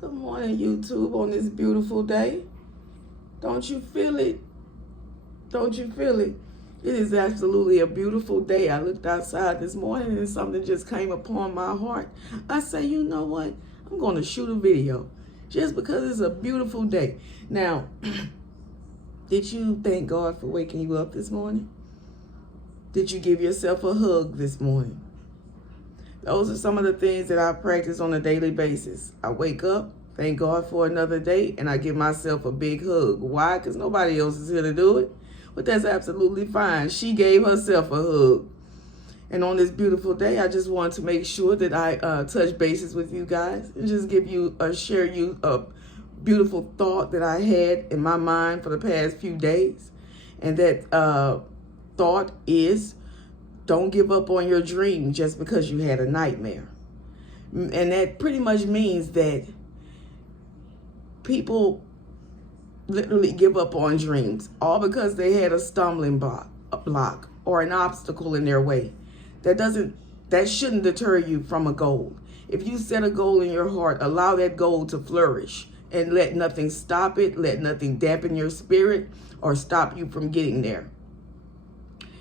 Good morning, YouTube, on this beautiful day. Don't you feel it? Don't you feel it? It is absolutely a beautiful day. I looked outside this morning and something just came upon my heart. I say, you know what? I'm going to shoot a video just because it's a beautiful day. Now, did you thank God for waking you up this morning? Did you give yourself a hug this morning? Those are some of the things that I practice on a daily basis. I wake up, thank God for another day, and I give myself a big hug. Why? Because nobody else is here to do it. But that's absolutely fine. She gave herself a hug. And on this beautiful day, I just want to make sure that I touch bases with you guys and just share you a beautiful thought that I had in my mind for the past few days. And that thought is, don't give up on your dream just because you had a nightmare. And that pretty much means that people literally give up on dreams all because they had a stumbling block or an obstacle in their way. That shouldn't deter you from a goal. If you set a goal in your heart, allow that goal to flourish and let nothing stop it, let nothing dampen your spirit or stop you from getting there.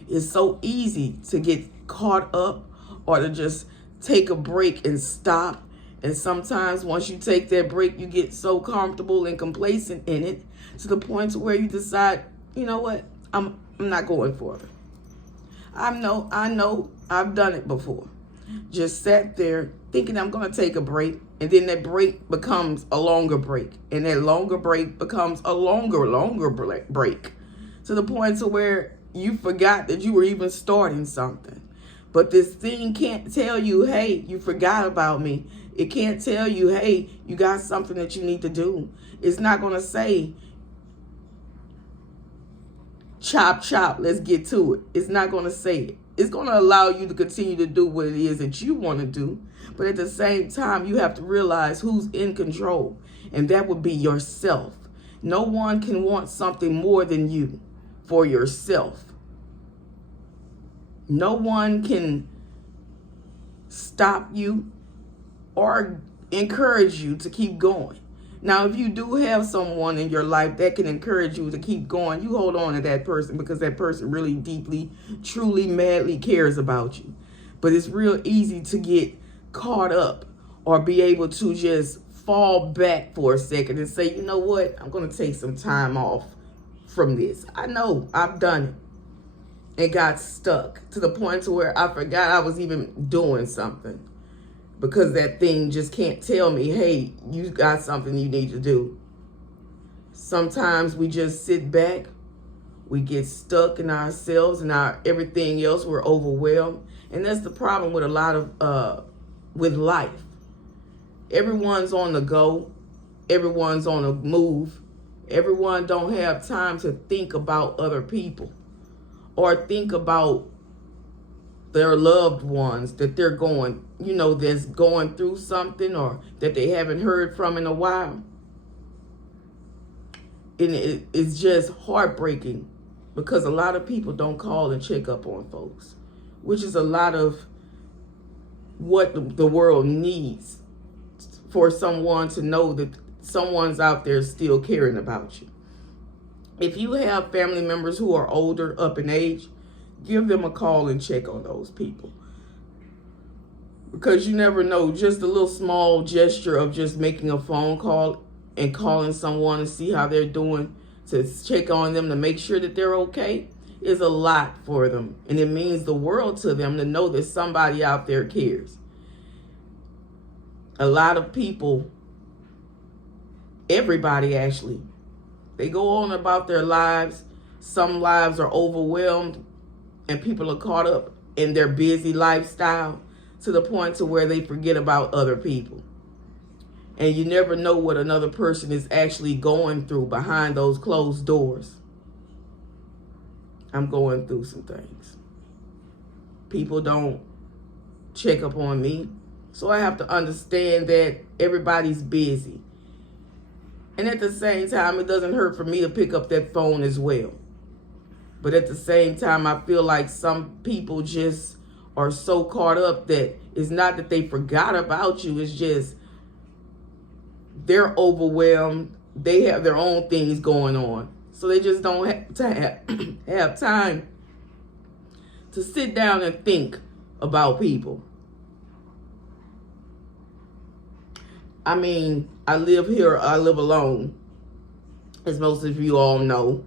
It's so easy to get caught up or to just take a break and stop. And sometimes once you take that break, you get so comfortable and complacent in it to the point to where you decide, you know what, I'm not going further. I know I've done it before. Just sat there thinking I'm going to take a break, and then that break becomes a longer break, and that longer break becomes a longer break to the point to where you forgot that you were even starting something. But this thing can't tell you, hey, you forgot about me. It can't tell you, hey, you got something that you need to do. It's not going to say, chop, chop, let's get to it. It's not going to say it. It's going to allow you to continue to do what it is that you want to do. But at the same time, you have to realize who's in control. And that would be yourself. No one can want something more than you for yourself. No one can stop you or encourage you to keep going. Now, if you do have someone in your life that can encourage you to keep going, you hold on to that person because that person really deeply, truly, madly cares about you. But it's real easy to get caught up or be able to just fall back for a second and say, you know what, I'm going to take some time off from this. I know I've done it and got stuck to the point to where I forgot I was even doing something because that thing just can't tell me, hey, you got something you need to do. Sometimes we just sit back, we get stuck in ourselves and everything else, we're overwhelmed. And that's the problem with a lot of, with life. Everyone's on the go, everyone's on the move. Everyone don't have time to think about other people or think about their loved ones that they're that's going through something or that they haven't heard from in a while. And it's just heartbreaking because a lot of people don't call and check up on folks, which is a lot of what the world needs for someone to know that someone's out there still caring about you. If you have family members who are older, up in age, give them a call and check on those people. Because you never know, just a little small gesture of just making a phone call and calling someone to see how they're doing, to check on them, to make sure that they're okay, is a lot for them. And it means the world to them to know that somebody out there cares. A lot of people, everybody actually, they go on about their lives. Some lives are overwhelmed and people are caught up in their busy lifestyle to the point to where they forget about other people. And you never know what another person is actually going through behind those closed doors. I'm going through some things. People don't check up on me. So I have to understand that everybody's busy. And at the same time, it doesn't hurt for me to pick up that phone as well. But at the same time, I feel like some people just are so caught up that it's not that they forgot about you. It's just they're overwhelmed. They have their own things going on. So they just don't have time to sit down and think about people. I mean, I live here, I live alone, as most of you all know.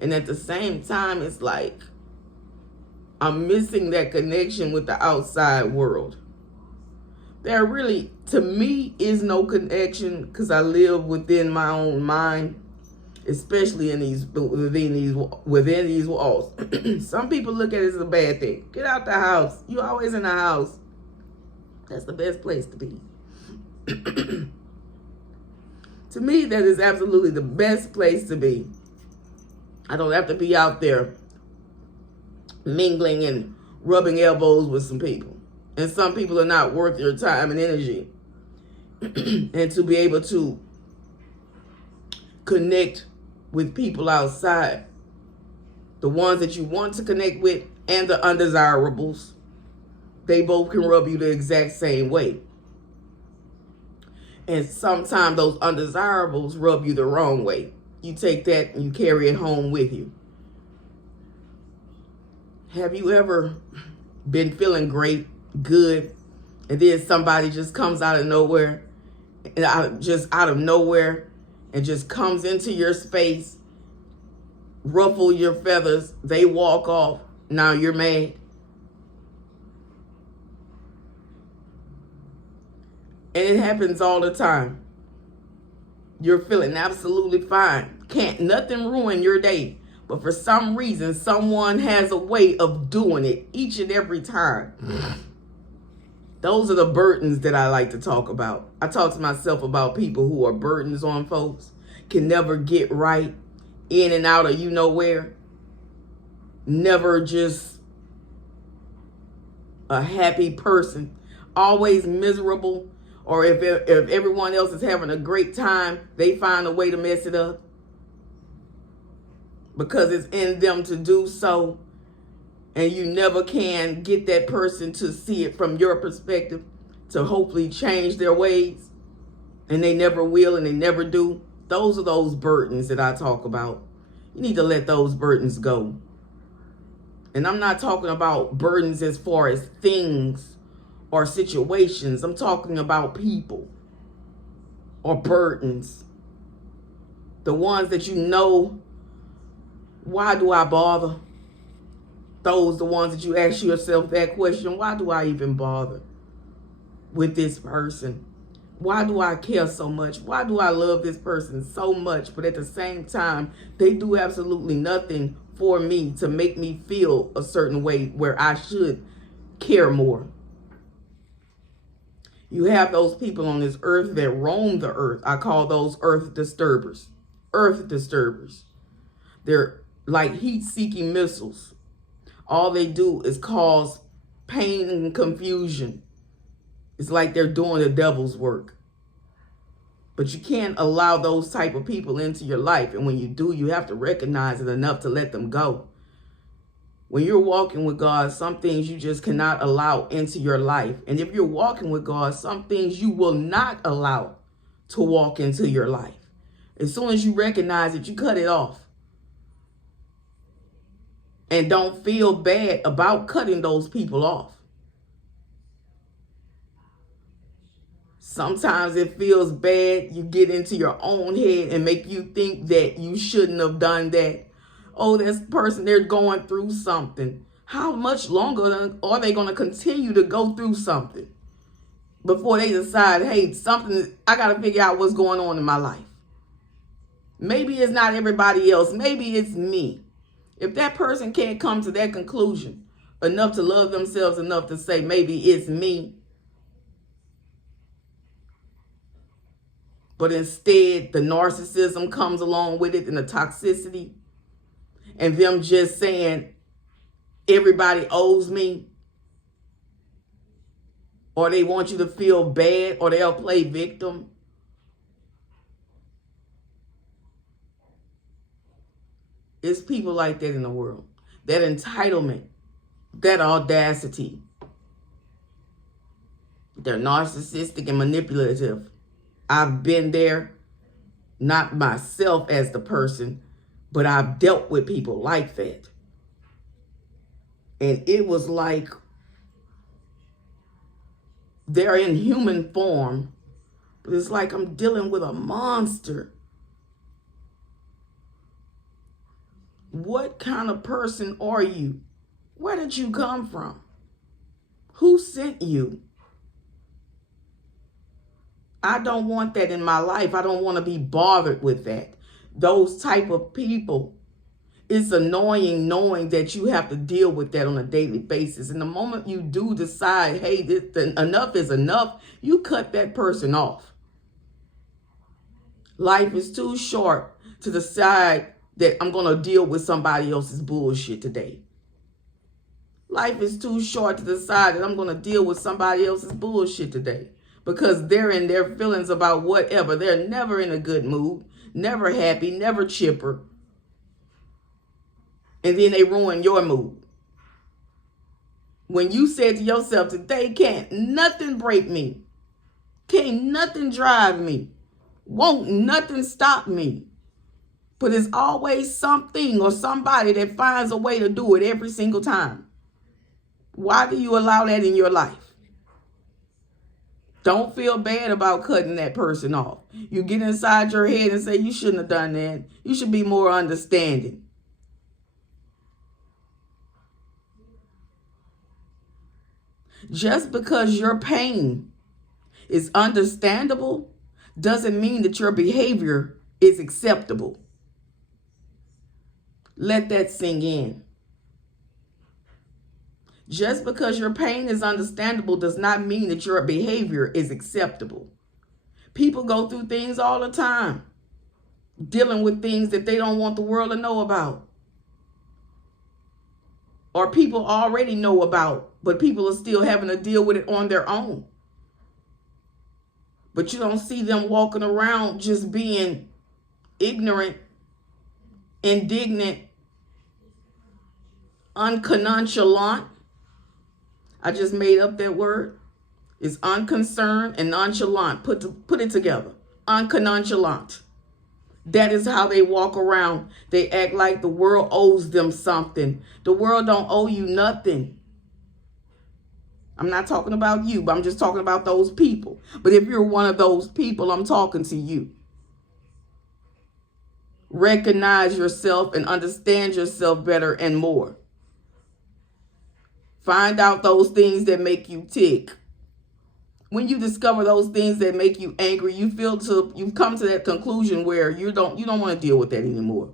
And at the same time, it's like I'm missing that connection with the outside world. There really, to me, is no connection because I live within my own mind, especially within these walls. Some people look at it as a bad thing. Get out the house. You're always in the house. That's the best place to be. To me, that is absolutely the best place to be. I don't have to be out there mingling and rubbing elbows with some people. And some people are not worth your time and energy. And to be able to connect with people outside, the ones that you want to connect with and the undesirables, they both can rub you the exact same way. And sometimes those undesirables rub you the wrong way. You take that and you carry it home with you. Have you ever been feeling great, good, and then somebody just comes out of nowhere, and out of nowhere, and just comes into your space, ruffle your feathers, they walk off, now you're mad? And it happens all the time. You're feeling absolutely fine. Nothing ruin your day. But for some reason, someone has a way of doing it each and every time. Those are the burdens that I like to talk about. I talk to myself about people who are burdens on folks, can never get right, in and out of you know where. Never just a happy person. Always miserable. Or if everyone else is having a great time, they find a way to mess it up. Because it's in them to do so. And you never can get that person to see it from your perspective, to hopefully change their ways. And they never will and they never do. Those are those burdens that I talk about. You need to let those burdens go. And I'm not talking about burdens as far as things or situations. I'm talking about people or burdens. The ones that you know, why do I bother? Those, the ones that you ask yourself that question, why do I even bother with this person? Why do I care so much? Why do I love this person so much? But at the same time, they do absolutely nothing for me to make me feel a certain way where I should care more. You have those people on this earth that roam the earth. I call those earth disturbers. Earth disturbers. They're like heat-seeking missiles. All they do is cause pain and confusion. It's like they're doing the devil's work. But you can't allow those type of people into your life. And when you do, you have to recognize it enough to let them go. When you're walking with God, some things you just cannot allow into your life. And if you're walking with God, some things you will not allow to walk into your life. As soon as you recognize it, you cut it off. And don't feel bad about cutting those people off. Sometimes it feels bad. You get into your own head and make you think that you shouldn't have done that. Oh, this person, they're going through something. How much longer are they going to continue to go through something before they decide, hey, I got to figure out what's going on in my life? Maybe it's not everybody else. Maybe it's me. If that person can't come to that conclusion enough to love themselves enough to say, maybe it's me. But instead, the narcissism comes along with it and the toxicity. And them just saying, everybody owes me. Or they want you to feel bad, or they'll play victim. It's people like that in the world. That entitlement, that audacity. They're narcissistic and manipulative. I've been there, not myself as the person, but I've dealt with people like that. And it was like they're in human form, but it's like I'm dealing with a monster. What kind of person are you? Where did you come from? Who sent you? I don't want that in my life. I don't want to be bothered with that. Those type of people. It's annoying knowing that you have to deal with that on a daily basis. And the moment you do decide, hey, enough is enough, you cut that person off. Life is too short to decide that I'm going to deal with somebody else's bullshit today. Life is too short to decide that I'm going to deal with somebody else's bullshit today. Because they're in their feelings about whatever. They're never in a good mood, never happy, never chipper. And then they ruin your mood. When you said to yourself, today can't nothing break me. Can't nothing drive me. Won't nothing stop me. But there's always something or somebody that finds a way to do it every single time. Why do you allow that in your life? Don't feel bad about cutting that person off. You get inside your head and say, you shouldn't have done that. You should be more understanding. Just because your pain is understandable doesn't mean that your behavior is acceptable. Let that sink in. Just because your pain is understandable does not mean that your behavior is acceptable. People go through things all the time, dealing with things that they don't want the world to know about. Or people already know about, but people are still having to deal with it on their own. But you don't see them walking around just being ignorant, indignant, nonchalant. I just made up that word. It's unconcerned and nonchalant. Put it together. Nonchalant. That is how they walk around. They act like the world owes them something. The world don't owe you nothing. I'm not talking about you, but I'm just talking about those people. But if you're one of those people, I'm talking to you. Recognize yourself and understand yourself better and more. Find out those things that make you tick. When you discover those things that make you angry, you've come to that conclusion where you don't want to deal with that anymore.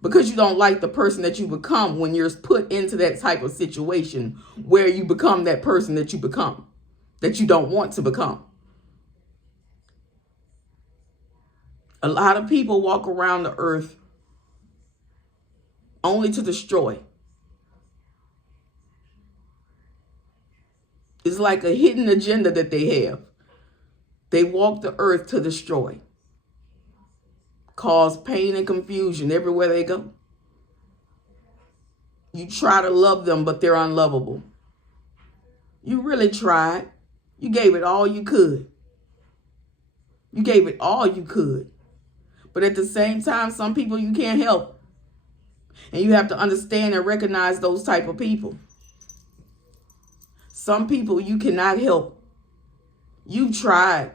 Because you don't like the person that you become when you're put into that type of situation where you become that person that you become, that you don't want to become. A lot of people walk around the earth only to destroy. It's like a hidden agenda that they have. They walk the earth to destroy. Cause pain and confusion everywhere they go. You try to love them, but they're unlovable. You really tried. You gave it all you could. You gave it all you could. But at the same time, some people you can't help. And you have to understand and recognize those type of people. Some people you cannot help. You've tried.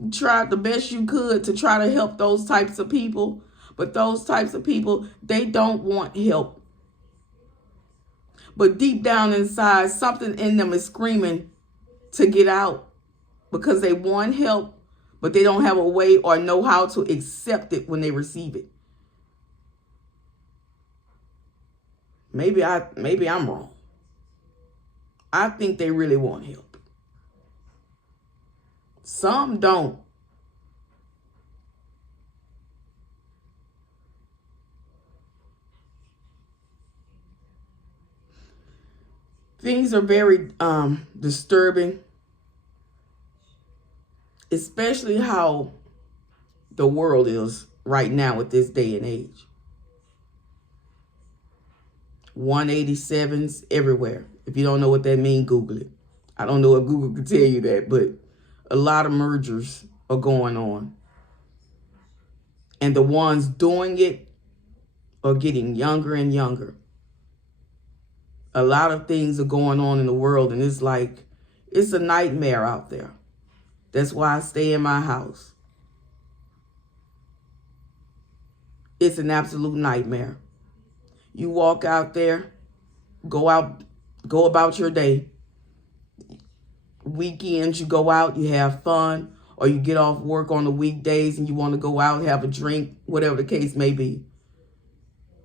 You tried the best you could to try to help those types of people. But those types of people, they don't want help. But deep down inside, something in them is screaming to get out. Because they want help, but they don't have a way or know how to accept it when they receive it. Maybe I'm wrong. I think they really want help. Some don't. Things are very disturbing, especially how the world is right now at this day and age. 187s everywhere. If you don't know what that means, Google it. I don't know if Google could tell you that, but a lot of mergers are going on. And the ones doing it are getting younger and younger. A lot of things are going on in the world, and it's like, it's a nightmare out there. That's why I stay in my house. It's an absolute nightmare. You walk out there, go about your day. Weekends, you go out, you have fun, or you get off work on the weekdays and you want to go out, have a drink, whatever the case may be.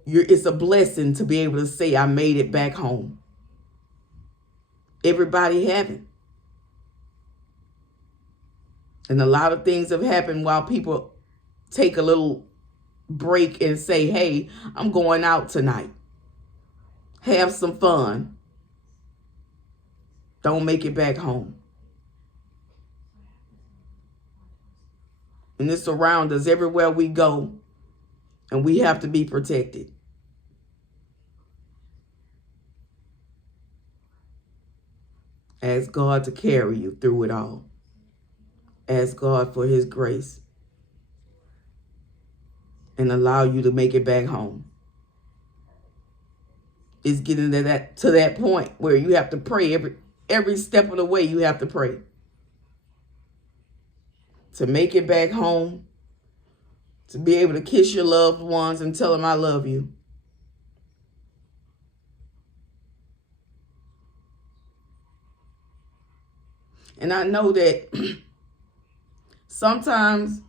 It's a blessing to be able to say, I made it back home. Everybody haven't. And a lot of things have happened while people take a little break and say, hey, I'm going out tonight. Have some fun. Don't make it back home. And it's around us everywhere we go. And we have to be protected. Ask God to carry you through it all. Ask God for his grace. And allow you to make it back home. It's getting to that point where you have to pray every step of the way. You have to pray to make it back home, to be able to kiss your loved ones and tell them I love you. And I know that sometimes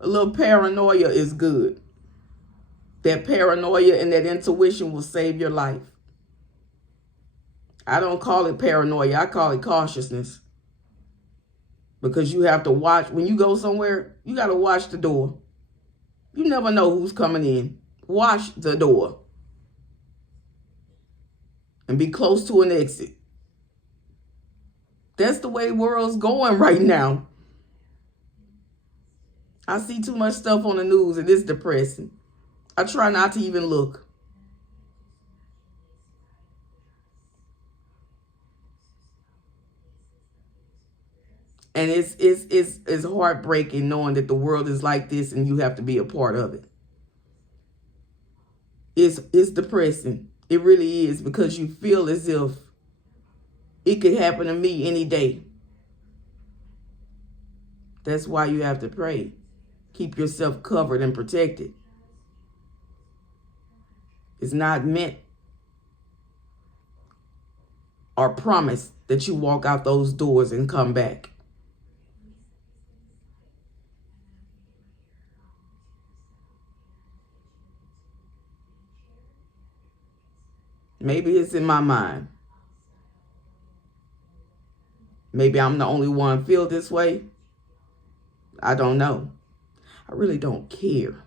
a little paranoia is good. That paranoia and that intuition will save your life. I don't call it paranoia. I call it cautiousness. Because you have to watch. When you go somewhere, you got to watch the door. You never know who's coming in. Watch the door. And be close to an exit. That's the way the world's going right now. I see too much stuff on the news and it's depressing. I try not to even look. And it's heartbreaking knowing that the world is like this and you have to be a part of it. It's depressing. It really is, because you feel as if it could happen to me any day. That's why you have to pray. Keep yourself covered and protected. It's not meant or promised that you walk out those doors and come back. Maybe it's in my mind. Maybe I'm the only one feel this way. I don't know. I really don't care.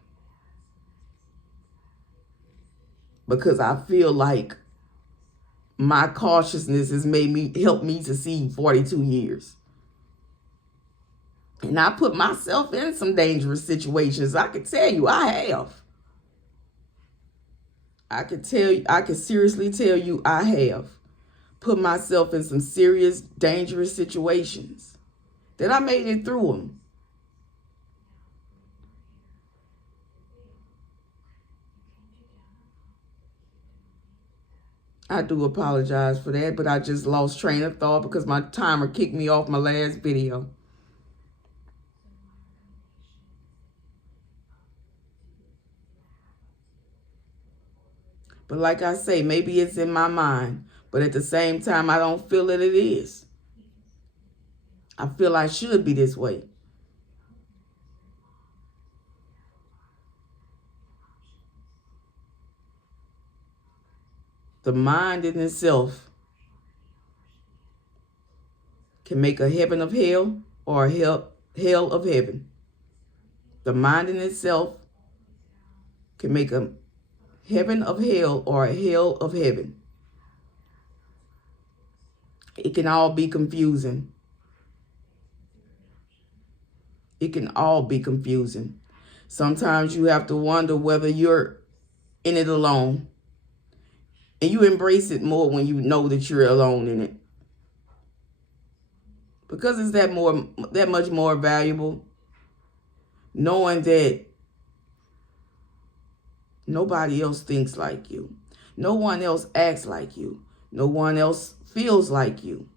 Because I feel like my cautiousness has helped me to see 42 years. And I put myself in some dangerous situations. I can tell you I have. I can seriously tell you I have put myself in some serious, dangerous situations that I made it through them. I do apologize for that, but I just lost train of thought because my timer kicked me off my last video. But like I say, maybe it's in my mind, but at the same time, I don't feel that it is. I feel I should be this way. The mind in itself can make a heaven of hell or a hell of heaven. The mind in itself can make a heaven of hell or a hell of heaven. It can all be confusing. It can all be confusing. Sometimes you have to wonder whether you're in it alone. And you embrace it more when you know that you're alone in it. Because it's that much more valuable. Knowing that nobody else thinks like you. No one else acts like you. No one else feels like you.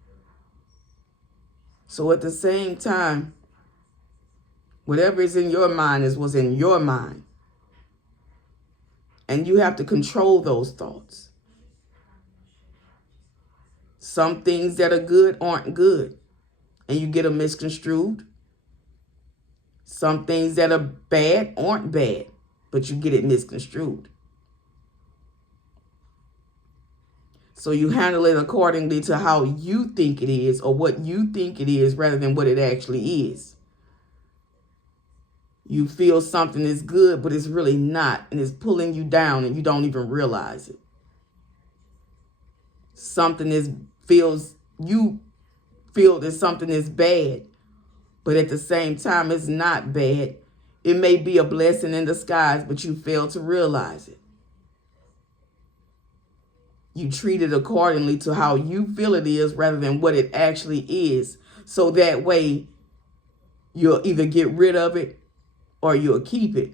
So at the same time, whatever is in your mind is what's in your mind. And you have to control those thoughts. Some things that are good aren't good, and you get them misconstrued. Some things that are bad aren't bad, but you get it misconstrued. So you handle it accordingly to how you think it is, or what you think it is, rather than what it actually is. You feel something is good, but it's really not, and it's pulling you down, and you don't even realize it. You feel that something is bad, but at the same time, it's not bad. It may be a blessing in disguise, but you fail to realize it. You treat it accordingly to how you feel it is, rather than what it actually is. So that way, you'll either get rid of it or you'll keep it.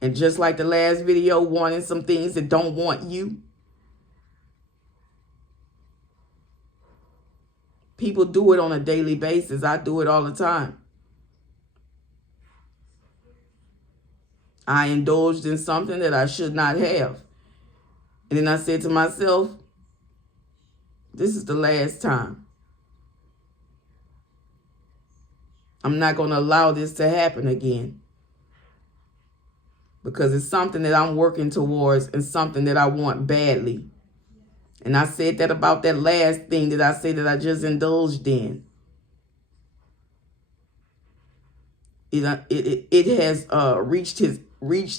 And just like the last video, wanting some things that don't want you. People do it on a daily basis. I do it all the time. I indulged in something that I should not have. And then I said to myself, this is the last time. I'm not going to allow this to happen again. Because it's something that I'm working towards and something that I want badly. And I said that about that last thing that I said that I just indulged in. It has reached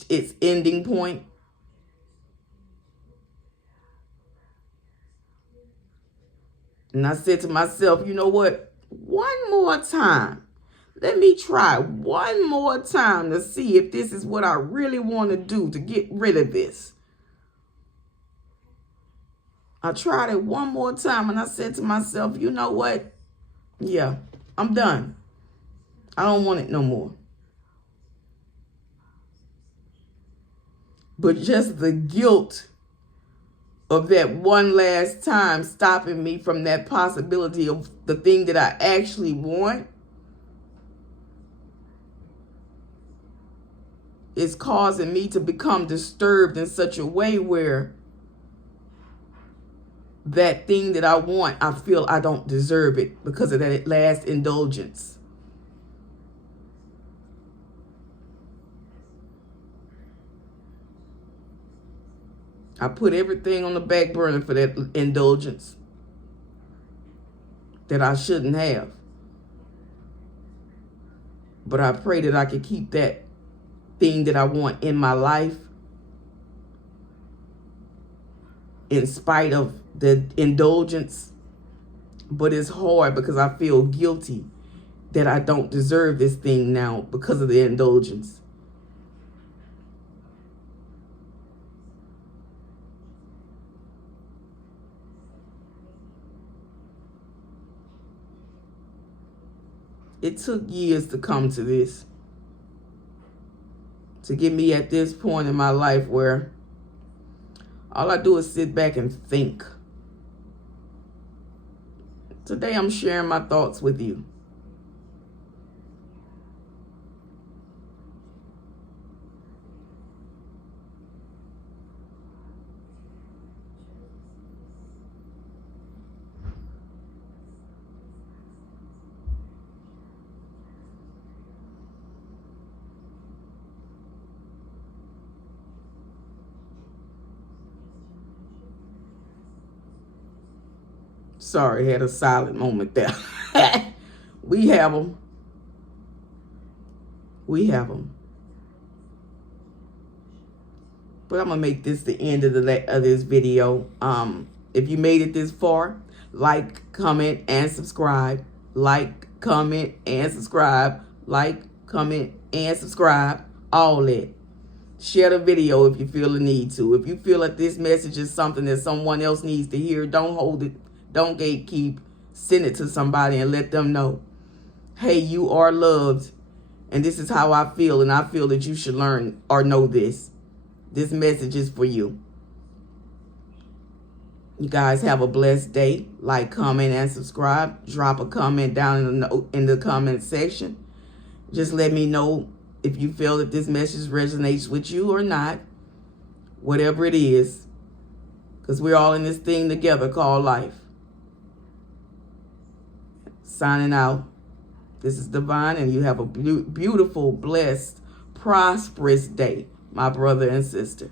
its ending point. And I said to myself, you know what? One more time. Let me try one more time to see if this is what I really want to do to get rid of this. I tried it one more time and I said to myself, you know what? Yeah, I'm done. I don't want it no more. But just the guilt of that one last time stopping me from that possibility of the thing that I actually want is causing me to become disturbed in such a way where that thing that I want, I feel I don't deserve it because of that last indulgence. I put everything on the back burner for that indulgence that I shouldn't have. But I pray that I can keep that thing that I want in my life in spite of the indulgence. But it's hard because I feel guilty that I don't deserve this thing now because of the indulgence. It took years to come to this. To get me at this point in my life where all I do is sit back and think. Today I'm sharing my thoughts with you. Sorry, had a silent moment there. We have them. We have them. But I'm going to make this the end of this video. If you made it this far, like, comment, and subscribe. Like, comment, and subscribe. Like, comment, and subscribe. All that. Share the video if you feel the need to. If you feel that this message is something that someone else needs to hear, don't hold it. Don't gatekeep. Send it to somebody and let them know, hey, you are loved, and this is how I feel, and I feel that you should learn or know this. This message is for you. You guys have a blessed day. Like, comment, and subscribe. Drop a comment down in the comment section. Just let me know if you feel that this message resonates with you or not. Whatever it is. Because we're all in this thing together called life. Signing out. This is Divine, and you have a beautiful, blessed, prosperous day, my brother and sister.